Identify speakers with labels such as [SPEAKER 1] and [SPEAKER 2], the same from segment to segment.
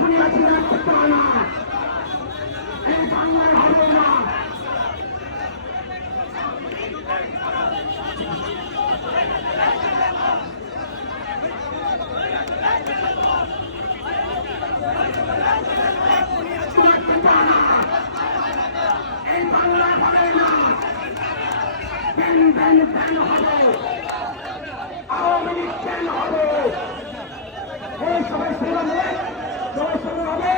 [SPEAKER 1] শুনিয়াছি না এই বাংলায় হবে না। এই বাংলা হবে না ব্যান ব্যান ব্যান হবে আওয়ামী লীগ ব্যান হবে এই সবাই শুনে হবে সবাই শুনে হবে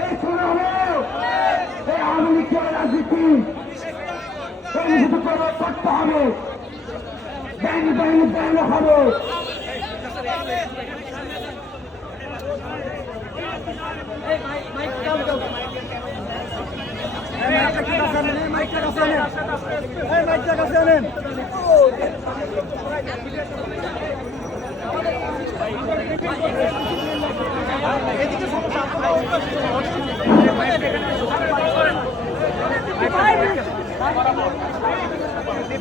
[SPEAKER 1] এই শুনে হবে এই লীগের রাজনীতি। করবে করতে হবে। ব্যান ব্যান ব্যান হবে।
[SPEAKER 2] এই মুহূর্তে